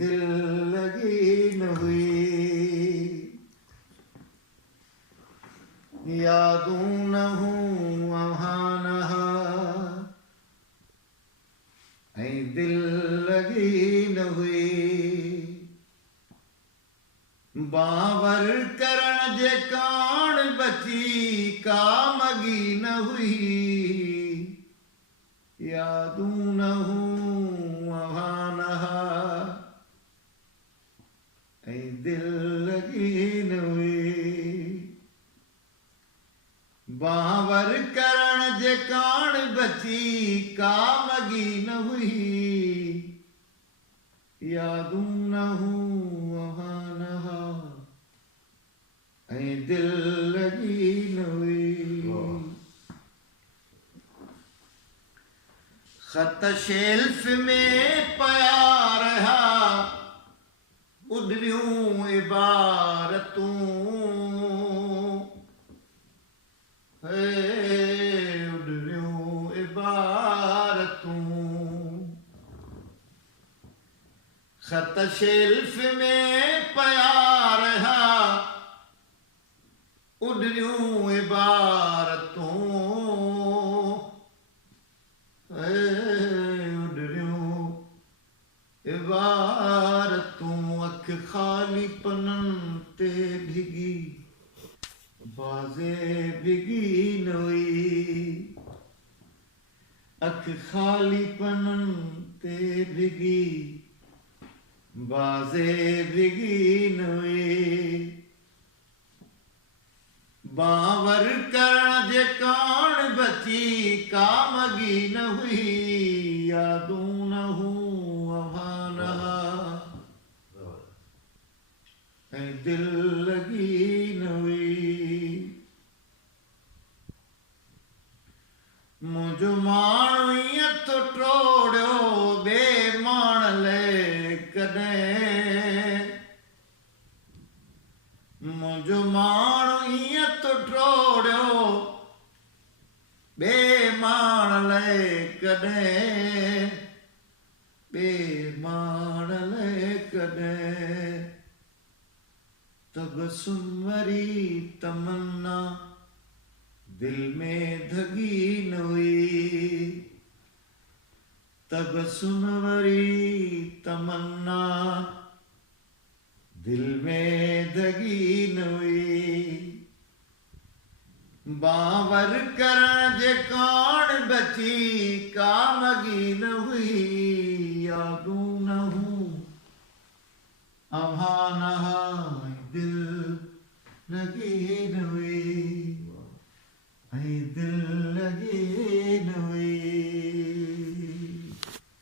दिल लगी न हुई यादों न हूँ अहानहा दिल लगी न हुई बावर करण जे कान बची कामगी न हुई यादों न हूँ अहानहा दिल लगी न हुई बावर करण जे कान बची कामगी न हुई यादों न हूँ अहानहा दिल लगी न हुई खत शेल्फ में पया रहा उड़ियूं इबारतूं उड़ियूं इबारतूं खत शेल्फ में पया रहा उड़ियूं इबारतूं उड़ियूं इबारतूं अख खाली पननि ते भिगी बाज़े भिगी न हुई अख खाली पननि ते भिगी बाज़े भिगी न हुई बावर करण जे कान बची कामगी न हुई यादों न हूँ अहानहा दिल लगी न हुई मुझो माण्हू ईअं तो टोड़ियो ॿिए माण्हू लाइ कॾहिं मुझो माण्हू ईअं तो टोड़ियो ॿिए माण्हू लाइ कॾहिं ॿिए माण्हू लाइ कॾहिं तबसुम वरी तमन्ना दिल में धगी न हुई तबसुम वरी तमन्ना दिल में धगी न हुई बावर करण जे कान बची कामगी न हुई यादों न हूँ अहानहा दिल लगी न हुई दिल